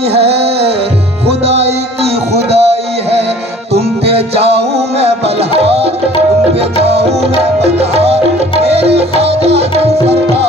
खुदाई है, खुदाई की खुदाई है। तुम पे जाऊं मैं बलहार, तुम पे जाऊं मैं बलहार, मेरे ख्वाजा तुम सरकार।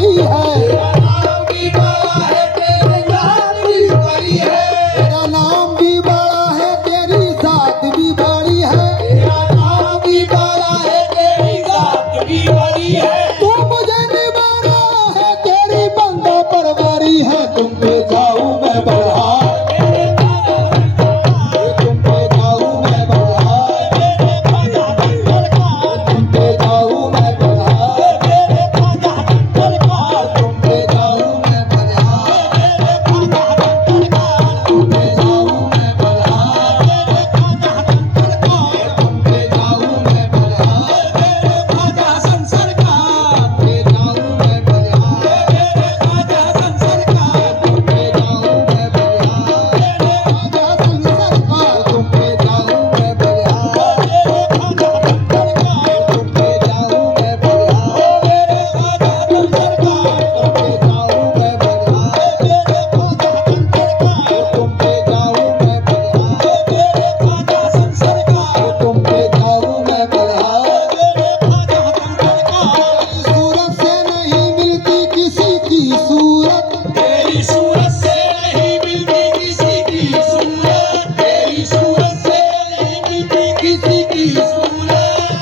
बड़ी है, तेरा नाम भी बड़ा है, तेरी जात भी बड़ी है। तेरा नाम भी बड़ा है, तेरी जात भी बड़ी है। तेरा नाम भी बड़ा है, तेरी जात भी बड़ी है। तू मुझे निभाना है, तेरी बंदा परवारी है। तुम पे जाऊं मैं बलहार, मेरे खाजा तुम पे जाऊं मैं बलहार, मेरे खाजा सरकार, तुम पे जाऊं मैं बलहार, मेरे खाजा सरकार, तुम पे जाऊं मैं बलहार, मेरे खाजा सरकार, तुम पे जाऊं मैं बलहार, मेरे खाजा सरकार, तुम पे जाऊं मैं बलहार, मेरे खाजा सरकार, पे जाऊं मैं बलहार, मेरे खाजा सरकार, तुम पे जाऊं मैं बलहार, मेरे सरकार तुम पे जाऊं मैं बलहार, मेरे खाजा सरकार, तुम पे जाऊं मैं बलहार, मेरे खाजा सरकार, तुम पे जाऊं मैं बलहार, मेरे खाजा सरकार, तुम पे जाऊं मैं बलहार, मेरे खाजा सरकार, तुम पे जाऊं मैं बलहार। मेरे खाजा सरकार। सूरत से नहीं मिलती किसी की सूरत, तेरी सूरत से नहीं मिलती किसी की सूरत, तेरी सूरत से नहीं मिलती किसी की सूरत।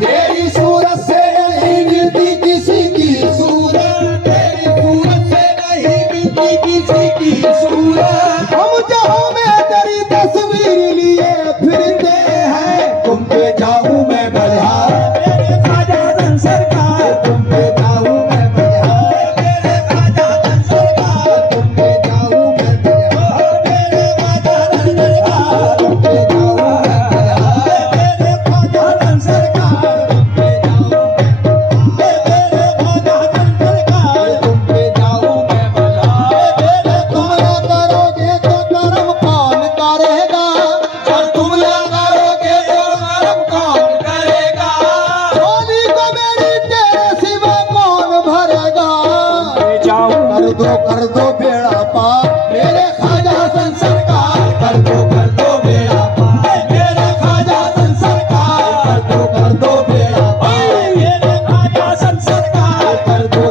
तेरी सूरत से नहीं मिलती किसी की सूरत, तेरी सूरत से नहीं मिलती किसी की सूरत। हम जहां में तेरी तस्वीर लिए फिरते हैं। तुम पे जाऊं मैं बलहार, मेरे खाजा सरकार, तुम पे जाऊं मैं बलहार, मेरे खाजा सरकार, तुम पे जाऊं मैं बलहार, मेरे खाजा सरकार, तुम पे जाऊं मैं बलहार, मेरे खाजा सरकार, पे जाऊं मैं मेरे खाजा सरकार, तुम पे जाऊं मैं बलहार। तुम ना करोगे तो कर्म कौन करेगा, और तुम ना करोगे तो कर्म कौन करेगा? झोली को मेरी तेरे सिवा कौन भरेगा। कर दो बेड़ा पार मेरे खाजा सरकार, कर दो बेड़ा पार मेरे खाजा सरकार, कर दो बेड़ा पार, मेरे खाजा सरकार, कर दो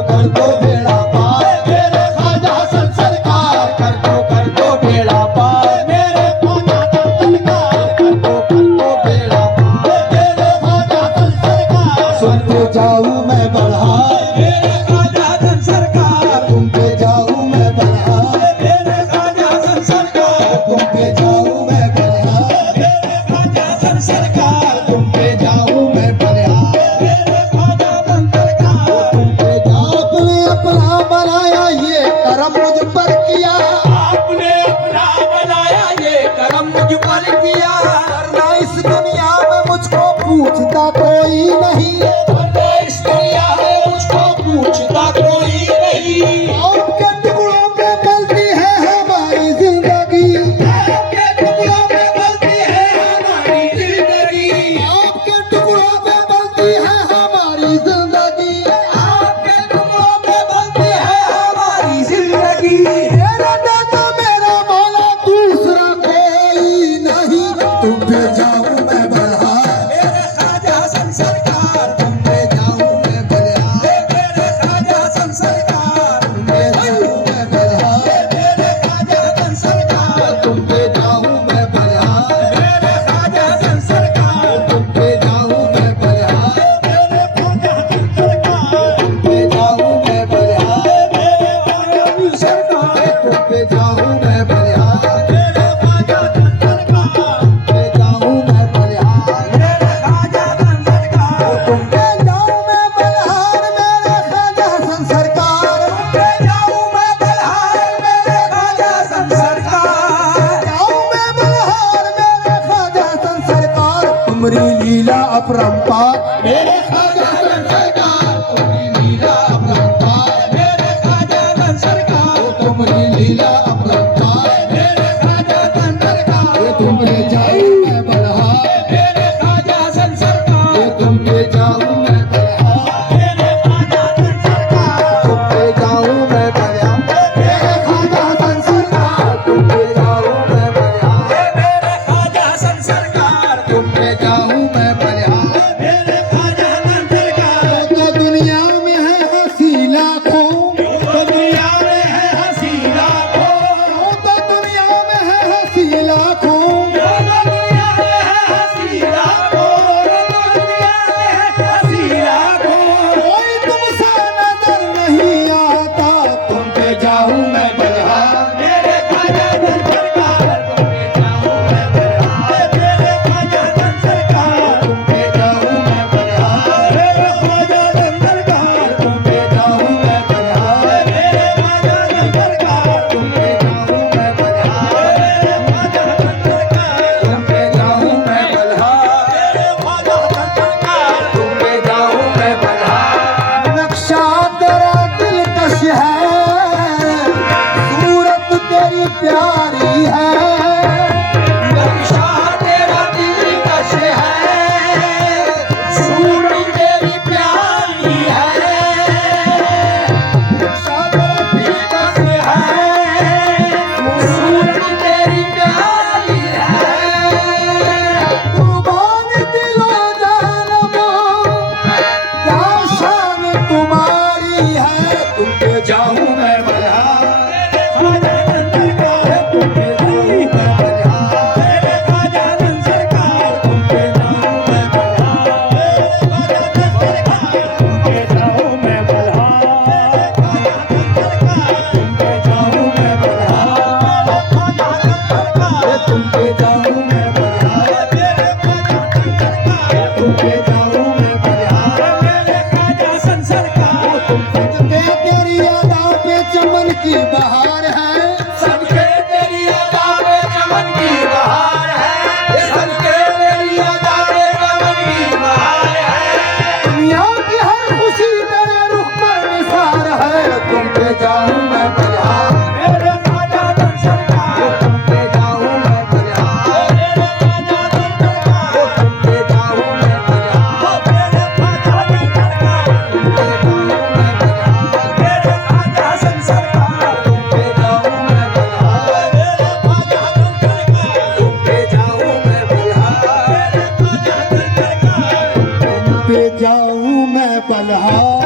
बेड़ा पार मेरे खाजा सरकार, कर दो बेड़ा पार, मेरे खाजा सरकार, कर दो बेड़ा पार। मेरे खाजा सरकार, सुन पे जाऊं मैं बलहार, मेरे खाजा सरकार, तुम पे जाऊं मैं बलहार, मेरे खाजा सरकार, तुम पे जाऊं मैं बलहार, मेरे खाजा सरकार, तुम पे जाऊं मैं बलहार, मेरे खाजा सरकार। तुम पे आपने अपना बनाया ये करम मुझ पर किया, आपने अपना बनाया ये करम मुझ पर किया, वरना इस दुनिया में मुझको पूछता कोई नहीं। वरना इस दुनिया में मुझको पूछता कोई नहीं। आपके टुकड़ों पे पलती है हमारी जिंदगी, आपके टुकड़ों पे पलती है हमारी जिंदगी, आपके टुकड़ों पे पलती है हमारी जिंदगी। आपके टुकड़ों पे पलती है हमारी जिंदगी। मेरा दादा मेरा मौला दूसरा कोई नहीं। तुम पे जाऊं मैं बलहार, मेरे खाजा सरकार, तुम पे जाऊं मैं बलहार, मेरे खाजा सरकार, तुम पे जाऊं मैं बलहार, मेरे खाजा सरकार, तुम पे जाऊं मैं बलहार, मेरे खाजा सरकार, तुम पे जाऊं मैं बलहार, मेरे खाजा सरकार, तुम पे जाऊं मैं बलहार, मेरे खाजा सरकार, तुम पे जाऊं मैं बलहार, मेरे खाजा सरकार, पे जाऊं मैं बलहार, मेरे खाजा सरकार, तुम पे जाऊं मैं बलहार मेरे खाजा सरकार, पे जाऊं मैं बलहार मेरे खाजा सरकार, जाऊं मैं बलहार मेरे खाजा सरकार। तुमरी लीला अपरंपार मेरे खाजा सरकार, तुमरी लीला अपरंपार, मेरे खाजा सरकार, तुमरी लीला अपरंपार, मेरे खाजा सरकार, तुम पे जाऊं मैं बलहार, मेरे खाजा सरकार, तुम पे जाऊं मैं बलहार, मेरे खाजा सरकार, तुम पे जाऊं मैं बलहार, मेरे खाजा सरकार, तुम पे जाऊं मैं बलहार, प्यारी है, नक्शा तेरा दिलकश है, सूरत तेरी प्यारी है, नक्शा तेरा दिलकश है, सूरत तेरी प्यारी है। कुर्बान दिलो जानमो क्या शान तुम्हारी है, तुम पे जाऊं मैं बल्हार, तेरी अदा पे चमन की बहार है, सबके तेरी अदा पे चमन की बहार है, सबके तेरी अदा पे चमन की बहार है। दुनिया की हर खुशी तेरे रुख पर निसार है, तुम पे जाऊं मैं बल्हार, मेरे ख्वाजा दर सरकार, तुम पे जाऊं मैं बल्हार, मेरे ख्वाजा दर सरकार, तुम पे जाऊं मैं बल्हार, मेरे ख्वाजा दर सरकार, तुम पे जाऊं मैं बल्हार, मेरे ख्वाजा सन सरकार, तुम पे जाऊं मैं बल्हार, मेरे ख्वाजा दर सरकार, तुम पे जाऊं मैं बल्हार, मेरे ख्वाजा दर सरकार। तुम पे जाऊं मैं बल्हार।